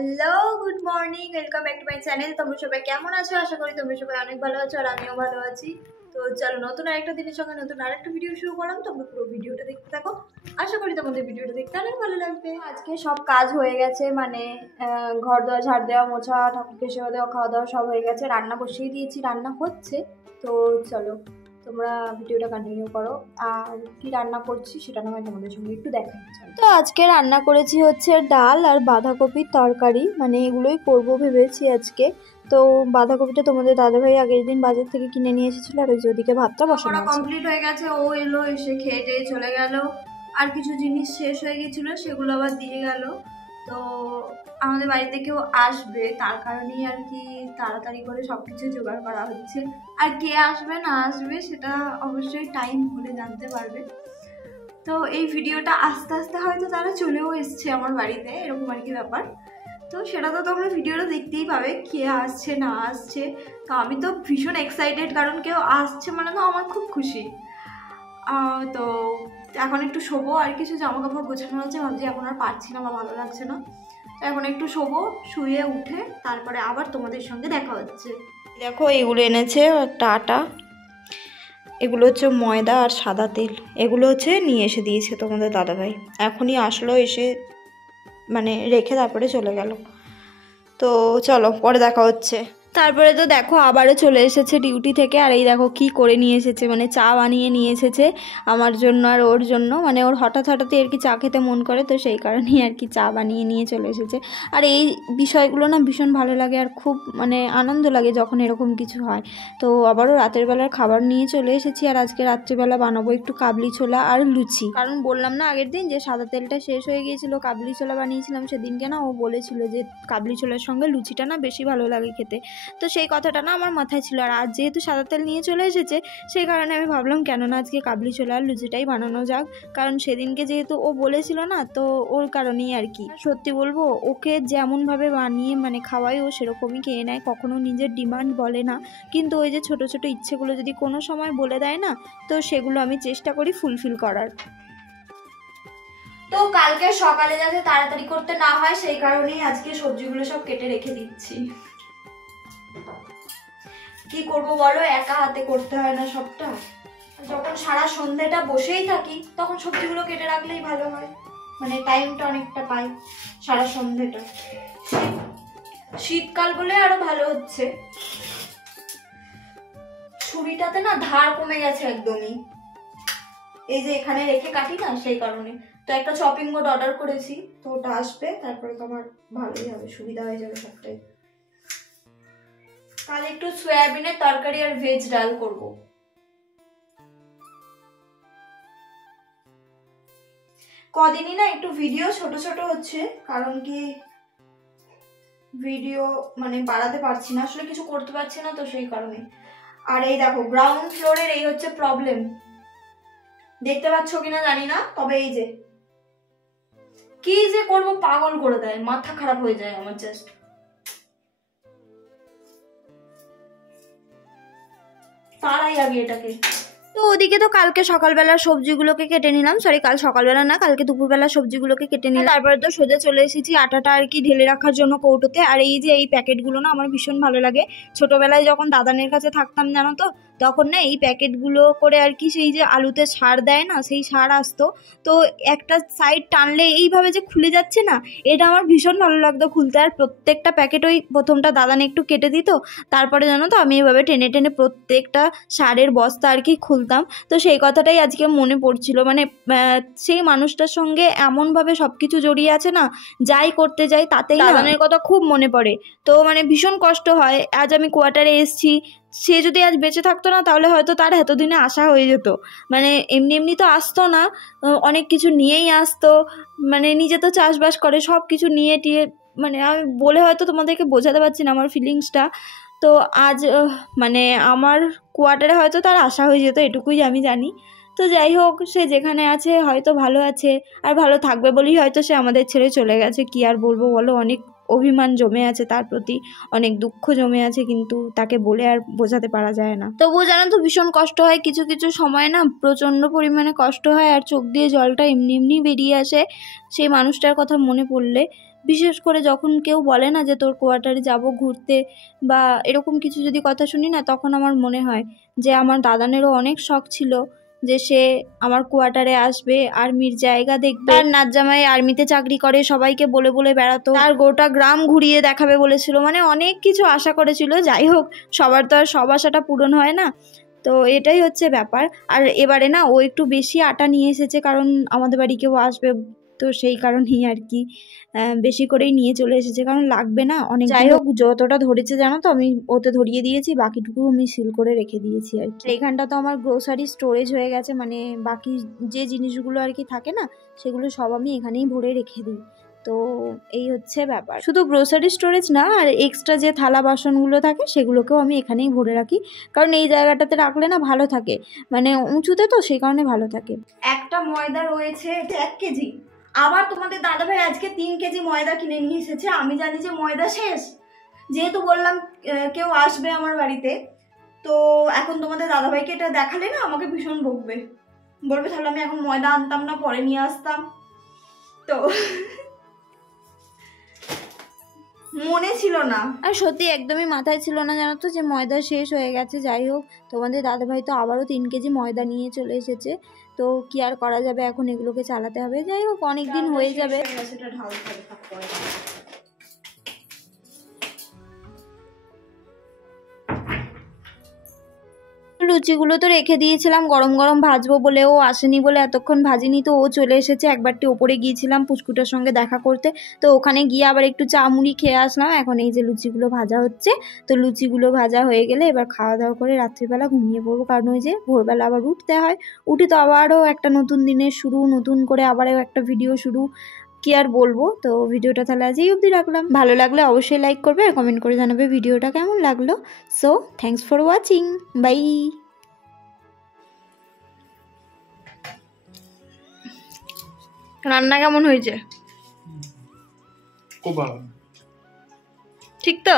Hello good morning, welcome back to my channel. তোমরা সবাই কেমন আছো? আশা করি তোমরা সবাই অনেক ভালো আছো আর আমিও ভালো আছি। তো চলো নতুন আরেকটা দিনের সঙ্গে নতুন আরেকটা ভিডিও শুরু করলাম। তোমরা পুরো ভিডিওটা দেখতে থাকো, আশা করি তোমাদের ভিডিওটা দেখতে অনেক ভালো লাগবে। আজকে সব কাজ হয়ে গেছে, মানে ঘর দেওয়া, ঝাড় দেওয়া, মোছা, ঠাকুরকে সেবা দেওয়া, খাওয়া দাওয়া সব হয়ে গেছে। রান্না বসিয়ে দিয়েছি, রান্না হচ্ছে। তো চলো তোমরা ভিডিওটা কন্টিনিউ করো। আর কি রান্না করছি সেটা না হয় তোমাদের সঙ্গে একটু দেখাচ্ছি। তো আজকে রান্না করেছি হচ্ছে ডাল আর বাঁধাকপির তরকারি, মানে এগুলোই করবো ভেবেছি আজকে। তো বাঁধাকপিটা তোমাদের দাদাভাই আগের দিন বাজার থেকে কিনে নিয়ে এসেছিল, আর ওই যে ওদিকে ভাতটা বসানো কমপ্লিট হয়ে গেছে। ও এলো, এসে খেয়ে টেয়ে চলে গেল। আর কিছু জিনিস শেষ হয়ে গেছিল, সেগুলো আবার দিয়ে গেল। তো আমাদের বাড়িতে কেউ আসবে, তার কারণেই আর কি তাড়াতাড়ি করে সবকিছু জোগাড় করা হচ্ছে। আর কে আসবে না আসবে সেটা অবশ্যই টাইম হলে জানতে পারবে। তো এই ভিডিওটা আস্তে আস্তে হয়তো তারা চলেও এসছে আমার বাড়িতে, এরকম আর কি ব্যাপার। তো সেটা তো তোমরা ভিডিওটা দেখতেই পাবে, কে আসছে না আসছে। তো আমি তো ভীষণ এক্সাইটেড, কারণ কেউ আসছে মানে তো আমার খুব খুশি। তো এখন একটু শোবো, আর কিছু জামা কাপড় গোছানো আছে, ভাবছি এখন আর পারছি না বা ভালো লাগছে না। তো এখন একটু শোবো, শুয়ে উঠে তারপরে আবার তোমাদের সঙ্গে দেখা হচ্ছে। দেখো এগুলো এনেছে একটা আটা, এগুলো হচ্ছে ময়দা আর সাদা তেল, এগুলো হচ্ছে নিয়ে এসে দিয়েছে তোমাদের দাদাভাই। এখনই আসলো, এসে মানে রেখে তারপরে চলে গেল। তো চলো পরে দেখা হচ্ছে। তারপরে তো দেখো আবারও চলে এসেছে ডিউটি থেকে, আর এই দেখো কি করে নিয়ে এসেছে, মানে চা বানিয়ে নিয়ে এসেছে আমার জন্য আর ওর জন্য। মানে ওর হঠাৎ হঠাৎই আর কি চা খেতে মন করে, তো সেই কারণেই আর কি চা বানিয়ে নিয়ে চলে এসেছে। আর এই বিষয়গুলো না ভীষণ ভালো লাগে, আর খুব মানে আনন্দ লাগে যখন এরকম কিছু হয়। তো আবারও রাতের বেলার খাবার নিয়ে চলে এসেছি, আর আজকে রাত্রিবেলা বানাবো একটু কাবলি ছোলা আর লুচি। কারণ বললাম না আগের দিন যে সাদা তেলটা শেষ হয়ে গিয়েছিল, কাবলি ছোলা বানিয়েছিলাম সেদিনকে না, ও বলেছিল যে কাবলি ছোলার সঙ্গে লুচিটা না বেশি ভালো লাগে খেতে। তো সেই কথাটা না আমার মাথায় ছিল, আর আজ যেহেতু সাদা তেল নিয়ে চলে এসেছে সেই কারণে আমি ভাবলাম কেন না আজকে কাবলি ছোলা আর লুচিটাই বানানো যাক। কারণ সেদিনকে যেহেতু ও বলেছিল না, তো ওর কারণেই আর কি। সত্যি বলবো, ওকে যেমনভাবে বানিয়ে মানে খাওয়াই ও সেরকমই খেয়ে নেয়, কখনো নিজের ডিমান্ড বলে না। কিন্তু ওই যে ছোট ছোট ইচ্ছেগুলো যদি কোনো সময় বলে দেয় না, তো সেগুলো আমি চেষ্টা করি ফুলফিল করার। তো কালকে সকালে যাতে তাড়াতাড়ি করতে না হয় সেই কারণেই আজকে সবজিগুলো সব কেটে রেখে দিচ্ছি। কি করব বলো, একা হাতে করতে হয় না সবটা। যখন সারা সন্ধ্যেটা বসেই থাকি তখন সবজিগুলো কেটে রাখলেই ভালো হয়, মানে টাইমটা অনেকটা পাই সারা সন্ধ্যেটা। শীতকাল বলে আরো ভালো হচ্ছে, ছুরিটাতে না ধার কমে গেছে একদমই। এই যে এখানে রেখে কাটি না, সেই কারণে। তো একটা চপিং বোর্ড অর্ডার করেছি, তো ওটা আসবে, তারপরে তো আমার ভালোই হবে, সুবিধা হয়ে যাবে সবটাই। কাল একটু সয়াবিনের তরকারি আর ভেজ ডাল করব। কদিনই না একটু ভিডিও ছোট ছোট হচ্ছে, কারণ কি ভিডিও মানে বাড়াতে পারছি না, আসলে কিছু করতে পারছি না, তো সেই কারণে। আর এই দেখো গ্রাউন্ড ফ্লোরের এই হচ্ছে প্রবলেম, দেখতে পাচ্ছ কিনা জানি না, তবে এই যে কি যে করব, পাগল করে দেয়, মাথা খারাপ হয়ে যায় আমার জাস্ট। তারাই আগে এটাকে। তো ওদিকে তো কালকে সকালবেলার সবজিগুলোকে কেটে নিলাম, সরি কাল সকালবেলা না, কালকে দুপুরবেলা সবজিগুলোকে কেটে নিলাম। তারপরে তো সোজা চলে এসেছি আটাটা আর কি ঢেলে রাখার জন্য কৌটোতে। আর এই যে এই প্যাকেটগুলো না আমার ভীষণ ভালো লাগে। ছোটবেলায় যখন দাদানের কাছে থাকতাম জানো তো, তখন না এই প্যাকেটগুলো করে আর কি সেই যে আলুতে সার দেয় না, সেই সার আসতো। তো একটা সাইড টানলে এইভাবে যে খুলে যাচ্ছে না, এটা আমার ভীষণ ভালো লাগতো খুলতে। আর প্রত্যেকটা প্যাকেট ওই প্রথমটা দাদানে একটু কেটে দিত, তারপরে জানো তো আমি এভাবে টেনে টেনে প্রত্যেকটা সারের বস্তা আর কি খুলতাম। তো সেই কথাটাই আজকে মনে পড়ছিল, মানে সেই মানুষটার সঙ্গে এমনভাবে সব কিছু জড়িয়ে আছে না, যাই করতে যাই তাতেই দাদানের কথা খুব মনে পড়ে। তো মানে ভীষণ কষ্ট হয়, আজ আমি কোয়ার্টারে এসছি, সে যদি আজ বেঁচে থাকতো না তাহলে হয়তো তার এতদিনে আসা হয়ে যেত। মানে এমনি এমনি তো আসতো না, অনেক কিছু নিয়েই আসতো, মানে নিজে তো চাষবাস করে সব কিছু নিয়ে টিয়ে, মানে আমি বলে হয়তো তোমাদেরকে বোঝাতে পারছি না আমার ফিলিংসটা। তো আজ মানে আমার কোয়ার্টারে হয়তো তার আশা হয়ে যেত, এটুকুই আমি জানি। তো যাই হোক, সে যেখানে আছে হয়তো ভালো আছে, আর ভালো থাকবে বলেই হয়তো সে আমাদের ছেড়ে চলে গেছে। কি আর বলবো বলো, অনেক অভিমান জমে আছে তার প্রতি, অনেক দুঃখ জমে আছে, কিন্তু তাকে বলে আর বোঝাতে পারা যায় না। তবুও জানো তো ভীষণ কষ্ট হয়, কিছু কিছু সময় না প্রচণ্ড পরিমাণে কষ্ট হয়, আর চোখ দিয়ে জলটা এমনি এমনি বেরিয়ে আসে সেই মানুষটার কথা মনে পড়লে। বিশেষ করে যখন কেউ বলে না যে তোর কোয়ার্টারে যাব ঘুরতে বা এরকম কিছু যদি কথা শুনি না, তখন আমার মনে হয় যে আমার দাদানেরও অনেক শখ ছিল যে সে আমার কোয়ার্টারে আসবে, আর্মির জায়গা দেখবে। আর নাচ জামাই আর্মিতে চাকরি করে, সবাইকে বলে বলে বেড়াতো, আর গোটা গ্রাম ঘুরিয়ে দেখাবে বলেছিল, মানে অনেক কিছু আশা করেছিল। যাই হোক, সবার তো আর সব আশাটা পূরণ হয় না, তো এটাই হচ্ছে ব্যাপার। আর এবারে না ও একটু বেশি আটা নিয়ে এসেছে, কারণ আমাদের বাড়ি কেউ আসবে, তো সেই কারণেই আর কি বেশি করেই নিয়ে চলে এসেছে, কারণ লাগবে না অনেক। যাই হোক, যতটা ধরেছে জানো তো আমি ওতে ধরিয়ে দিয়েছি, বাকিটুকু আমি সিল করে রেখে দিয়েছি আর কি। এখানটা তো আমার গ্রোসারি স্টোরেজ হয়ে গেছে, মানে বাকি যে জিনিসগুলো আর কি থাকে না, সেগুলো সব আমি এখানেই ভরে রেখে দিই। তো এই হচ্ছে ব্যাপার। শুধু গ্রোসারি স্টোরেজ না, আর এক্সট্রা যে থালা বাসনগুলো থাকে সেগুলোকেও আমি এখানেই ভরে রাখি, কারণ এই জায়গাটাতে রাখলে না ভালো থাকে, মানে উঁচুতে তো সেই কারণে ভালো থাকে। একটা ময়দা রয়েছে 1 কেজি, আবার তোমাদের দাদাভাই আজকে 3 কেজি ময়দা কিনে নিয়ে এসেছে। আমি জানি যে ময়দা শেষ, যেহেতু বললাম কেউ আসবে আমার বাড়িতে, তো এখন তোমাদের দাদাভাইকে এটা দেখালে না আমাকে ভীষণ বকবে, বলবে তাহলে আমি এখন ময়দা আনতাম না, পরে নিয়ে আসতাম। তো মনে ছিল না, আর সত্যি একদমই মাথায় ছিল না জানো তো যে ময়দা শেষ হয়ে গেছে। যাই হোক, তোমাদের দাদাভাই তো আবারও 3 কেজি ময়দা নিয়ে চলে এসেছে, তো কি আর করা যাবে, এখন এগুলোকে চালাতে হবে। যাই হোক, অনেক দিন হয়ে যাবে। লুচিগুলো তো রেখে দিয়েছিলাম গরম গরম ভাজবো বলে, ও আসেনি বলে এতক্ষণ ভাজিনি, তো ও চলে এসেছে। একবারটি ওপরে গিয়েছিলাম পুচকুটার সঙ্গে দেখা করতে, তো ওখানে গিয়ে আবার একটু চা মুড়ি খেয়ে আসলাম। এখন এই যে লুচিগুলো ভাজা হচ্ছে, তো লুচিগুলো ভাজা হয়ে গেলে এবার খাওয়া দাওয়া করে রাত্রিবেলা ঘুমিয়ে পড়বো, কারণ ওই যে ভোরবেলা আবার উঠতে হয়। উঠে তো আবারও একটা নতুন দিনের শুরু, নতুন করে আবারও একটা ভিডিও শুরু, কি আর বলবো। তো ভিডিওটা তাহলে আজই অবধি রাখলাম, ভালো লাগলে অবশ্যই লাইক করবে আর কমেন্ট করে জানাবে ভিডিওটা কেমন লাগলো। So thanks for watching, bye. রান্না কেমন হয়েছে? খুব ভালো। ঠিক তো?